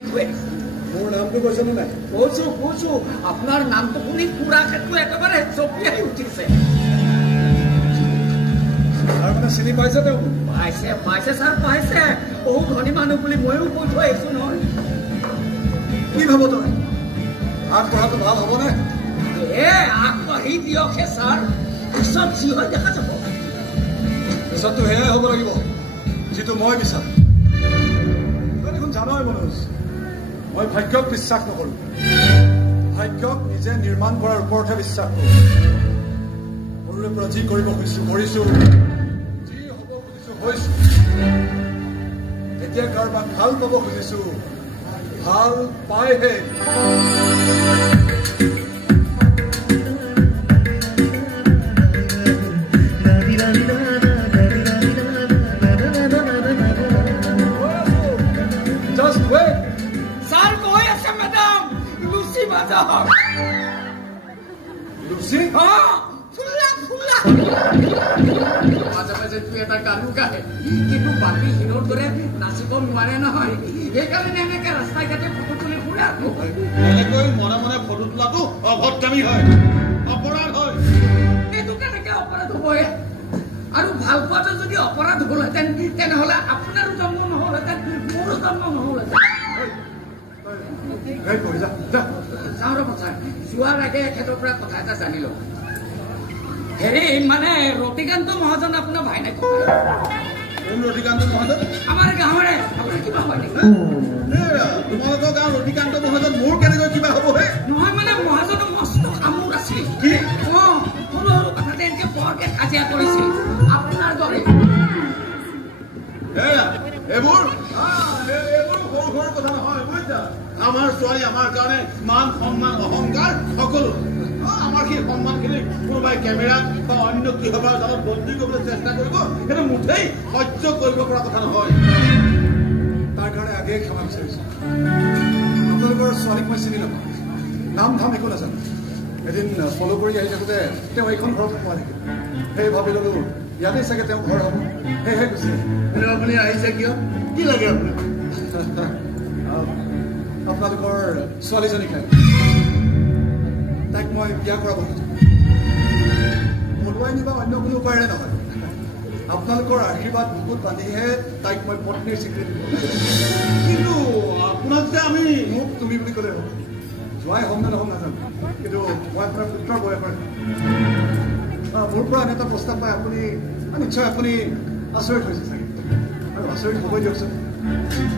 মোৰ নামটো কৈছেনে নাই? কৈছো আপোনাৰ নামটো শুনি পুৰা ক্ষেত্ৰ একেবাৰে চপিয়াই উঠিছে। আৰু মানে চিনি পাইছে তেওঁ? পাইছে ছাৰ পাইছে। বহু ধনী মানুহ বুলি ময়ো কৈ থৈ আহিছো নহয়। কি ভাব তই আগবঢ়াটো ভাল হ'বনে? আগবাঢ়ি দিয়কহে ছাৰ, পিছত যি হয় দেখা যাব। পিছততো সেয়াই হ'ব লাগিব যিটো মই বিচাৰোঁ। তই দেখোন জানই মনোজ, মই ভাগ্যক বিশ্বাস নকৰোঁ। ভাগ্যক নিজে নিৰ্মাণ কৰাৰ ওপৰতহে বিশ্বাস কৰোঁ। সৰুৰে পৰা যি কৰিব খুজিছোঁ কৰিছোঁ, যি হ'ব খুজিছোঁ হৈছোঁ। এতিয়া কাৰোবাক ভাল পাব খুজিছোঁ, ভাল পাইহে। মাজে মাজে তুই এটা গানো গায়, কিন্তু বাকী হিৰোৰ দৰে নাচিব নোৱাৰে নহয়। সেইকাৰণে এনেকে ৰাস্তাই ঘাটে ফটো তুলি ফুৰে। এনেকৈ মনে মনে ফটো তোলাটো অভদ্ৰামী হয়, অপৰাধ হয়। এইটো কেনেকে অপৰাধ হবহে? আৰু ভাল পোৱাটো যদি অপৰাধ হলহেঁতেন তেনেহলে আপোনাৰো জন্ম নহলহেঁতেন, মোৰো জন্ম নহলহেঁতেন। যোৱাৰ আগে এখেতৰ পৰা কথা এটা জানি লওঁ। হেৰি মানে ৰতিকান্ত মহাজন আপোনাৰ ভাই নাই? ৰতিকান্ত মহাজন আমাৰ গাঁৱৰে। আপোনাৰ কিবা হয় নেকি? তোমালোকৰ গাঁৱৰ ৰতিকান্ত মহাজন মোৰ কেনেকৈ কিবা হবহে? নহয় মানে মহাজনৰ মস্ত কামোৰ আছিল। কি? সৰু সৰু কথাতে এনেকে বৰকে কাজিয়া কৰিছিল আপোনাৰ দৰে। এইবোৰ সৰু সৰু কথা নহয় বুজিছা। আমাৰ ছোৱালী আমাৰ কাৰণে মান সন্মান অহংকাৰ সকলো। আমাৰ সেই সন্মানখিনি কোনোবাই কেমেৰাত বা অন্য কিহবাৰ জালত বন্দী কৰিবলৈ চেষ্টা কৰিব, সেইটো মুঠেই সহ্য কৰিব পৰা কথা নহয়। তাৰ কাৰণে আগেয়ে ক্ষমা বিচাৰিছোঁ। আপোনালোকৰ ছোৱালীক মই চিনি নাপাওঁ, নাম ধাম একো নাজানো। এদিন ফল' কৰি আহি থাকোঁতে তেওঁ এইখন ঘৰত সোমাই থাকিল। সেই ভাবি ল'লোঁ ইয়াতেই চাগে তেওঁ ঘৰ হ'ব, সেয়েহে গুচি আপুনি আহিছে কিয়? কি লাগে আপোনাক? আপোনালোকৰ ছোৱালীজনীক লাগে। তাইক মই বিয়া কৰাব খোজোঁ। পলুৱাই নিবা অন্য কোনো উপায়েৰে নহয়। আপোনালোকৰ আশীৰ্বাদ বুকুত বান্ধিহে তাইক মই পত্নীৰ স্বীকৃতি দিম। কিন্তু আপোনাক যে আমি মোক তুমি বুলি ক'লে হ'ব। যোৱাই হ'ম নে নহ'ম নাজানো, কিন্তু মই আপোনাৰ পুত্ৰৰ বয়সৰ। মোৰ পৰা এনে এটা প্ৰস্তাৱ পাই আপুনি নিশ্চয় আপুনি আচৰিত হৈছে চাগে, আৰু আচৰিত হ'বই দিয়কচোন।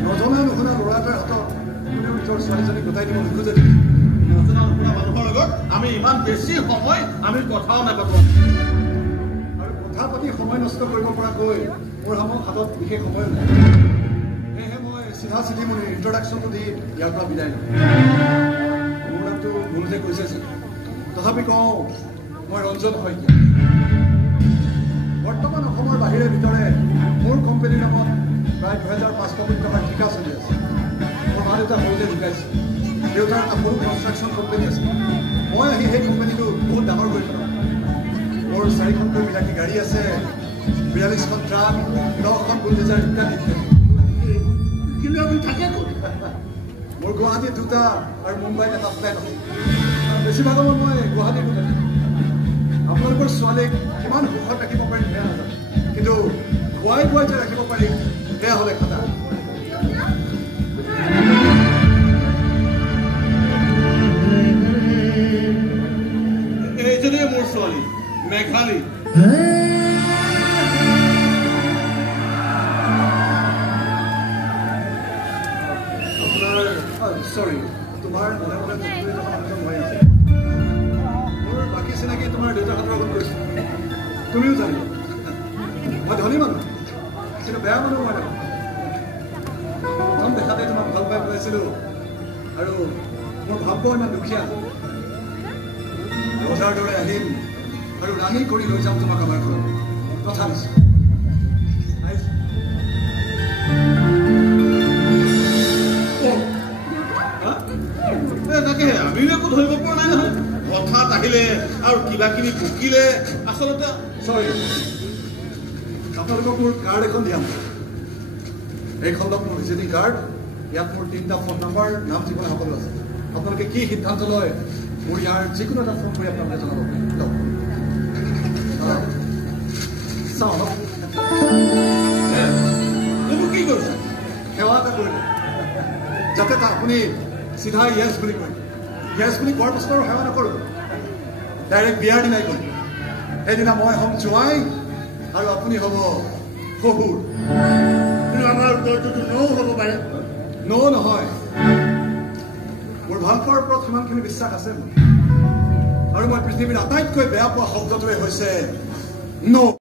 নজনা নুশুনা ল'ৰা এটাৰ হাতত কোনেও নিজৰ ছোৱালীজনীক গোটাই দিব নোখোজে। নজনা নুশুনা মানুহৰ লগত আমি ইমান বেছি সময় আমি কথাও নাপাতো, আৰু কথা পাতি সময় নষ্ট কৰিব পৰাকৈ মোৰ হাতত বিশেষ সময় নাই। সেয়েহে মই চিধা চিধি মোৰ ইন্ট্ৰডাকশ্যনটো দি ইয়াৰ পৰা বিদায় লওঁ। মোৰ নামটো মনোজে কৈছে চাগে, তথাপি কওঁ মই ৰঞ্জন শইকীয়া। বৰ্তমান অসমৰ বাহিৰে ভিতৰে মোৰ কোম্পানীৰ নামত প্ৰায় 2500 কোটি টকাৰ ঠিকা চলি আছে। মোৰ মা দেউতা সৰুতে ঢুকাইছে। দেউতাৰ এটা সৰু কনষ্ট্ৰাকশ্যন কোম্পানী আছে। মই আহি সেই কোম্পানীটো বহুত ডাঙৰ কৰি পেলাম। মোৰ 4খনকৈ বিলাকী গাড়ী আছে, 42খন ট্ৰাক, 10খন বুলডোজাৰ ইত্যাদি ইত্যাদি। কিন্তু আপুনি থাকে ক'ত? মোৰ গুৱাহাটীত 2টা আৰু মুম্বাইত এটা ফ্লেট আছে। বেছিভাগ সময় মই গুৱাহাটীতো থাকিম। আপোনালোকৰ ছোৱালীক কিমান সুখত ৰাখিব পাৰিম সেয়া নাজানো, কিন্তু খুৱাই খুৱাই যে ৰাখিব পাৰিম সেয়া হ'লে কথা। এইজনীয়ে মোৰ ছোৱালী মেঘালী। চৰি, তোমাৰ মনে মনে হৈ আছে। মোৰ বাকী চিনাকি তোমাৰ দেউতাহঁতৰ আগত গৈছে, তুমিও জানিবা। মই ধনী মানুহ, কিন্তু বেয়া মানুহ মই নহয়। প্ৰথম দেখাতে তোমাক ভাল পাই পেলাইছিলোঁ, আৰু মোৰ ভাৱবোৰ ইমান দুখীয়া। ৰজাৰ দৰে আহিম আৰু ৰাণী কৰি লৈ যাম তোমাক আমাৰ ঘৰত, কথা দিছোঁ। তাকেহে আমিও একো ধৰিব পৰা নাই নহয়। হঠাৎ আহিলে আৰু কিবা কিবি বকিলে। আচলতে চৰি, আপোনালোকক মোৰ কাৰ্ড এখন দিয়াম। এইখন মোৰ ভিজিটিং কাৰ্ড, ইয়াত মোৰ 3টা ফোন নম্বৰ নাম ঠিকনা সকলো আছে আপোনালোকে কি সিদ্ধান্ত লয় মোৰ ইয়াৰ যিকোনো এটা ফোন কৰি আপোনালোকে জনাব চাওঁ কি কৰিছে সেৱা এটা কৰিলে যাতে আপুনি চিধা য়েছ বুলি কয় য়েছ বুলি কোৱাৰ পিছত আৰু সেৱা নকৰোঁ ডাইৰেক্ট বিয়াৰ দিনাই কৰিম সেইদিনা মই হ'ম জোৱাই আৰু আপুনি হ'ব শহুৰ কিন্তু আমাৰ উত্তৰটোতো নও হ'ব পাৰে নহয় মোৰ ভাল পোৱাৰ ওপৰত সিমানখিনি বিশ্বাস আছে মোৰ আৰু মই পৃথিৱীৰ আটাইতকৈ বেয়া পোৱা শব্দটোৱে হৈছে ন